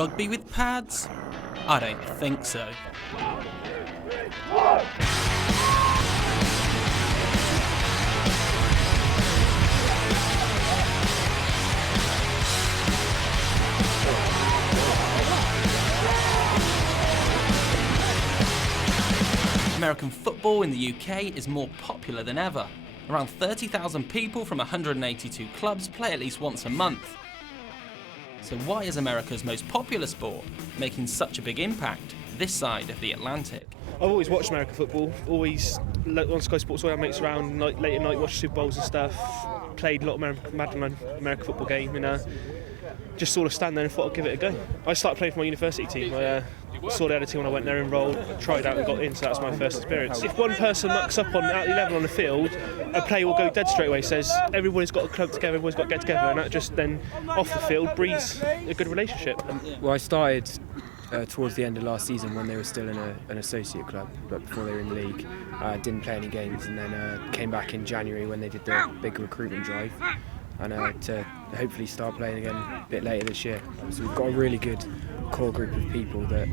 Rugby with pads? I don't think so. American football in the UK is more popular than ever. Around 30,000 people from 182 clubs play at least once a month. So why is America's most popular sport making such a big impact this side of the Atlantic? I've always watched American football, always on Sky Sports, all our mates around, late at night, watched Super Bowls and stuff, played a lot of American football game, and just sort of stand there and thought I'd give it a go. I started playing for my university team. I saw they had a team when I went there, enrolled, tried out and got in, so that was my first experience. If one person mucks up at the level on the field, a player will go dead straight away, says everybody's got to club together, everybody's got to get together, and that just then, off the field, breeds a good relationship. Well, I started towards the end of last season when they were still in an associate club, but before they were in the league. Didn't play any games, and then came back in January when they did the big recruitment drive, and to hopefully start playing again a bit later this year. So we've got a really good core group of people that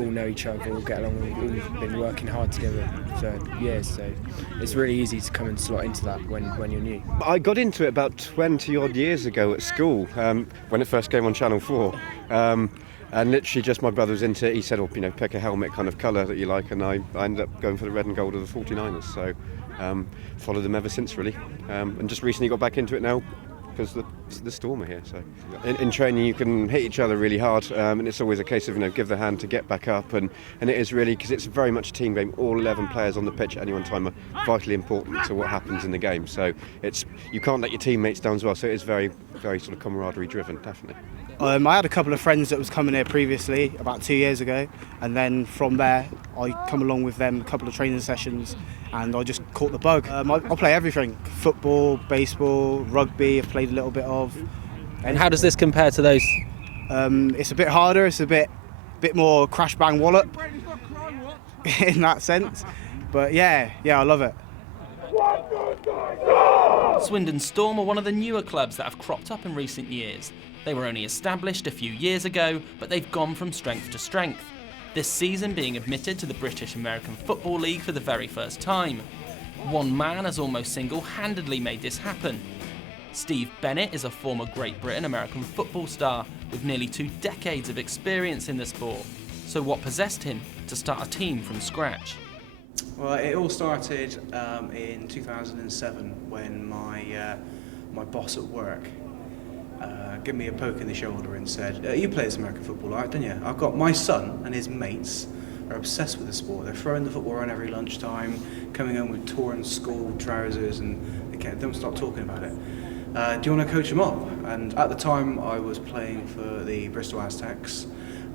all know each other, all get along, we've been working hard together for years, so it's really easy to come and slot into that when you're new. I got into it about 20 odd years ago at school, when it first came on Channel 4. And literally just my brother was into it. He said, pick a helmet kind of colour that you like, and I ended up going for the red and gold of the 49ers, so followed them ever since really, and just recently got back into it now because the Storm are here. So in training you can hit each other really hard, and it's always a case of give the hand to get back up, and it is really, because it's very much a team game. All 11 players on the pitch at any one time are vitally important to what happens in the game, so you can't let your teammates down as well, so it is very, very sort of camaraderie driven, definitely. I had a couple of friends that was coming here previously, about 2 years ago, and then from there I come along with them a couple of training sessions, and I just caught the bug. I play everything: football, baseball, rugby. I've played a little bit of. And how does this compare to those? It's a bit harder. It's a bit more crash bang wallop in that sense. But yeah, I love it. Swindon Storm are one of the newer clubs that have cropped up in recent years. They were only established a few years ago, but they've gone from strength to strength, this season being admitted to the British American Football League for the very first time. One man has almost single-handedly made this happen. Steve Bennett is a former Great Britain American football star with nearly 2 decades of experience in the sport. So what possessed him to start a team from scratch? Well, it all started in 2007 when my boss at work gave me a poke in the shoulder and said, you play this American football, right, don't you? I've got my son and his mates are obsessed with the sport. They're throwing the football around every lunchtime, coming home with torn school trousers, and they don't stop talking about it. Do you want to coach them up? And at the time I was playing for the Bristol Aztecs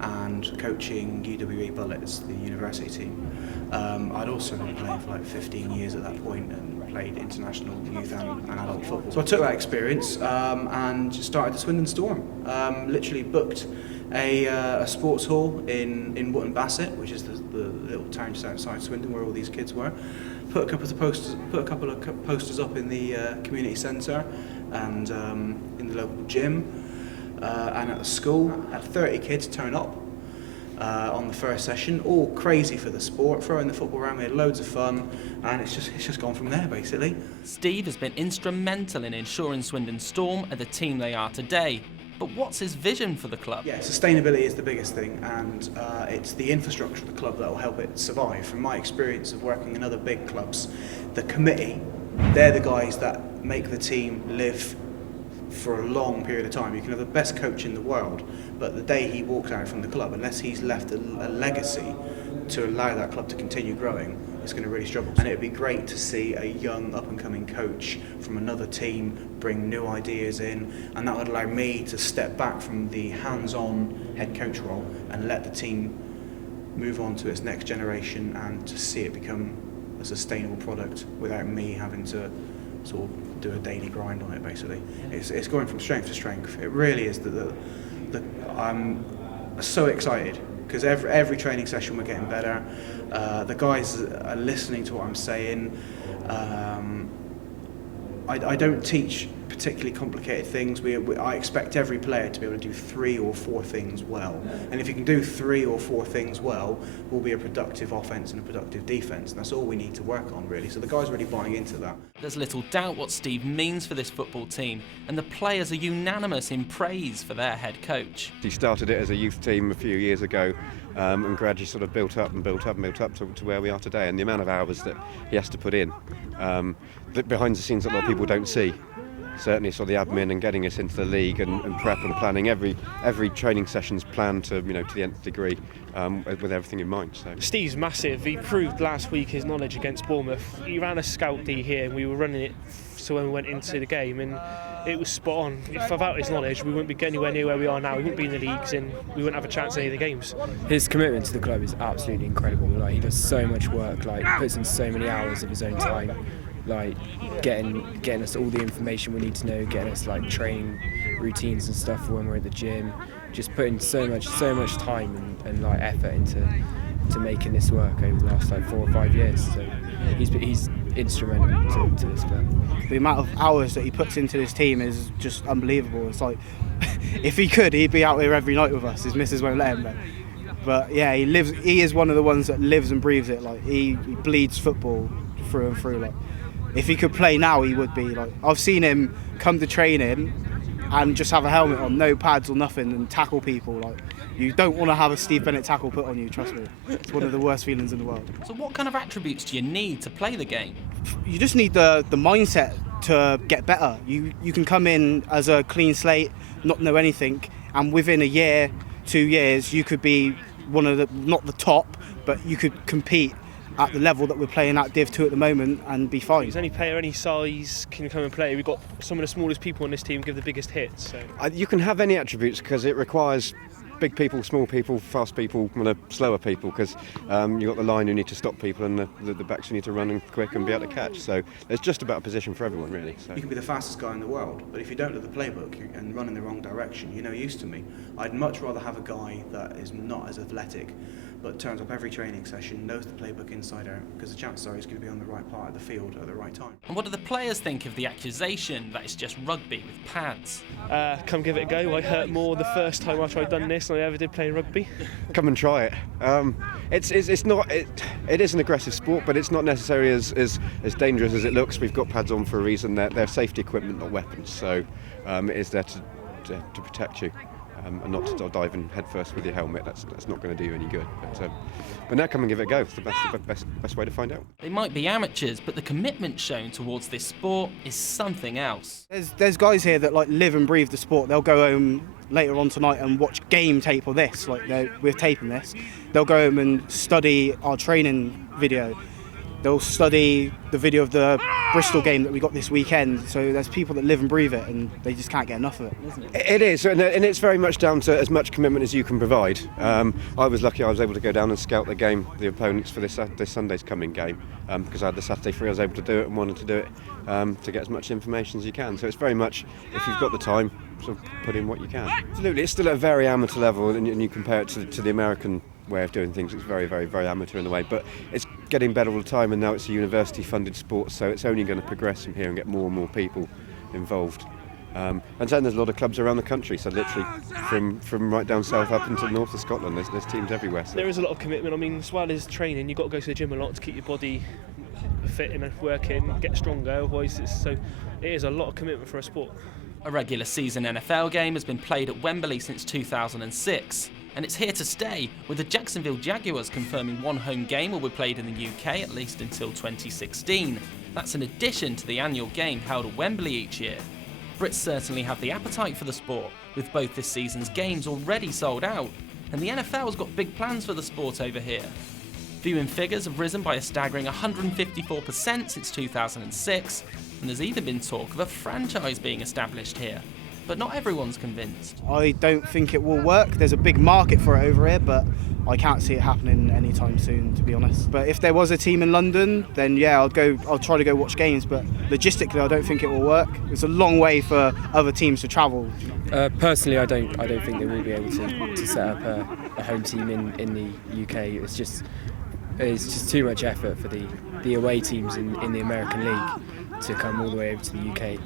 and coaching UWE Bullets, the university team. I'd also been playing for like 15 years at that point and played international youth and adult football. So I took that experience and started the Swindon Storm. Literally booked a sports hall in Wootton Bassett, which is the little town just outside Swindon where all these kids were. Put a couple of posters up in the community centre and in the local gym and at the school. Had 30 kids turn up on the first session, all crazy for the sport, throwing the football around. We had loads of fun, and it's just gone from there basically. Steve has been instrumental in ensuring Swindon Storm are the team they are today. But what's his vision for the club? Yeah, sustainability is the biggest thing, and it's the infrastructure of the club that will help it survive. From my experience of working in other big clubs, the committee, they're the guys that make the team live for a long period of time. You can have the best coach in the world, but the day he walks out from the club, unless he's left a legacy to allow that club to continue growing, it's going to really struggle. And it would be great to see a young up-and-coming coach from another team bring new ideas in, and that would allow me to step back from the hands-on head coach role and let the team move on to its next generation and to see it become a sustainable product without me having to sort of do a daily grind on it basically. It's going from strength to strength. It really is. I'm so excited because every training session we're getting better. The guys are listening to what I'm saying. I don't teach particularly complicated things. I expect every player to be able to do 3 or 4 things well. And if you can do 3 or 4 things well, we'll be a productive offence and a productive defence. And that's all we need to work on, really. So the guys are really buying into that. There's little doubt what Steve means for this football team, and the players are unanimous in praise for their head coach. He started it as a youth team a few years ago, and gradually sort of built up to where we are today. And the amount of hours that he has to put in, that behind the scenes that a lot of people don't see. Certainly sort of the admin and getting us into the league and prep and planning. Every training session's planned to the nth degree, with everything in mind. So Steve's massive. He proved last week his knowledge against Bournemouth. He ran a scout D here and we were running it so when we went into the game, and it was spot on. If without his knowledge, we wouldn't be anywhere near where we are now. We wouldn't be in the leagues and we wouldn't have a chance at any of the games. His commitment to the club is absolutely incredible. Like, he does so much work, like puts in so many hours of his own time, like getting us all the information we need to know, getting us like training routines and stuff for when we're at the gym, just putting so much time and like effort into making this work over the last like 4 or 5 years. So he's instrumental to this club. The amount of hours that he puts into this team is just unbelievable. It's like, if he could, he'd be out here every night with us. His missus won't let him. But yeah, he is one of the ones that lives and breathes it. Like he bleeds football through and through. Like, if he could play now, he would be. Like, I've seen him come to training and just have a helmet on, no pads or nothing, and tackle people. Like, you don't want to have a Steve Bennett tackle put on you, trust me. It's one of the worst feelings in the world. So what kind of attributes do you need to play the game? You just need the mindset to get better. You can come in as a clean slate, not know anything, and within a year, 2 years, you could be one of the, not the top, but you could compete at the level that we're playing at Div 2 at the moment and be fine. Any player, any size can come and play. We've got some of the smallest people on this team give the biggest hits. So. you can have any attributes because it requires big people, small people, fast people, slower people, because you've got the line who need to stop people and the backs who need to run and quick and be able to catch. So there's just about a position for everyone, really. So. You can be the fastest guy in the world, but if you don't know the playbook and run in the wrong direction, you're no use to me. I'd much rather have a guy that is not as athletic, but turns up every training session, knows the playbook inside out, because the chances are he's going to be on the right part of the field at the right time. And what do the players think of the accusation that it's just rugby with pads? Come give it a go. I hurt more the first time after I'd done this than I ever did playing rugby. Come and try it. It is an aggressive sport, but it's not necessarily as dangerous as it looks. We've got pads on for a reason. They're safety equipment, not weapons. So it is there to protect you. And not to dive in head first with your helmet. That's not going to do you any good. But now come and give it a go. It's the best way to find out. They might be amateurs, but the commitment shown towards this sport is something else. There's guys here that like live and breathe the sport. They'll go home later on tonight and watch game tape of this. Like we're taping this. They'll go home and study our training video. They'll study the video of the Bristol game that we got this weekend. So there's people that live and breathe it, and they just can't get enough of it, isn't it? It is, and it's very much down to as much commitment as you can provide. I was lucky I was able to go down and scout the opponents for this Sunday's coming game, because I had the Saturday free. I was able to do it and wanted to do it to get as much information as you can. So it's very much, if you've got the time, sort of put in what you can. Absolutely, it's still at a very amateur level, and you compare it to the American way of doing things. It's very, very, very amateur in a way, but it's getting better all the time, and now it's a university-funded sport, so it's only going to progress from here and get more and more people involved. And then there's a lot of clubs around the country, so literally from right down south up into the north of Scotland, there's teams everywhere. So. There is a lot of commitment. I mean, as well as training, you've got to go to the gym a lot to keep your body fit and working, get stronger, otherwise it is a lot of commitment for a sport. A regular season NFL game has been played at Wembley since 2006. And it's here to stay, with the Jacksonville Jaguars confirming one home game will be played in the UK at least until 2016. That's in addition to the annual game held at Wembley each year. Brits certainly have the appetite for the sport, with both this season's games already sold out, and the NFL's got big plans for the sport over here. Viewing figures have risen by a staggering 154% since 2006, and there's even been talk of a franchise being established here. But not everyone's convinced. I don't think it will work. There's a big market for it over here, but I can't see it happening anytime soon, to be honest. But if there was a team in London, then yeah, I'll try to go watch games, but logistically I don't think it will work. It's a long way for other teams to travel. Personally, I don't think they will be able to set up a home team in the UK. It's just too much effort for the away teams in the American League to come all the way over to the UK.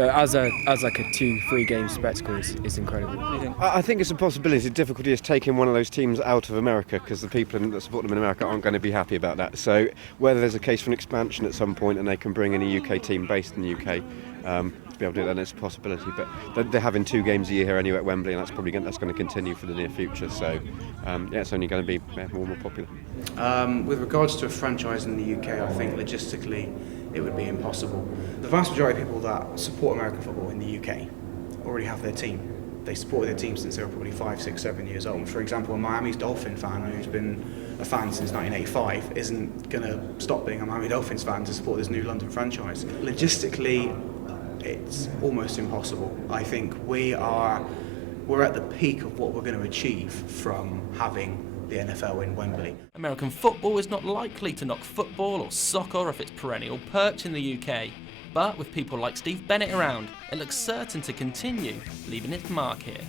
But as like a 2-3 game spectacle is incredible. I think it's a possibility. The difficulty is taking one of those teams out of America, because the people that support them in America aren't going to be happy about that. So whether there's a case for an expansion at some point and they can bring in a UK team based in the UK to be able to do that, then it's a possibility. But they're having 2 games a year here anyway at Wembley, and that's probably going to continue for the near future. So it's only going to be more and more popular. With regards to a franchise in the UK, I think logistically it would be impossible. The vast majority of people that support American football in the UK already have their team. They supported their team since they were probably 5, 6, 7 years old. For example, a Miami Dolphin fan who's been a fan since 1985 isn't going to stop being a Miami Dolphins fan to support this new London franchise. Logistically, it's almost impossible. I think we're at the peak of what we're going to achieve from having the NFL in Wembley. American football is not likely to knock football or soccer off its perennial perch in the UK. But with people like Steve Bennett around, it looks certain to continue leaving its mark here.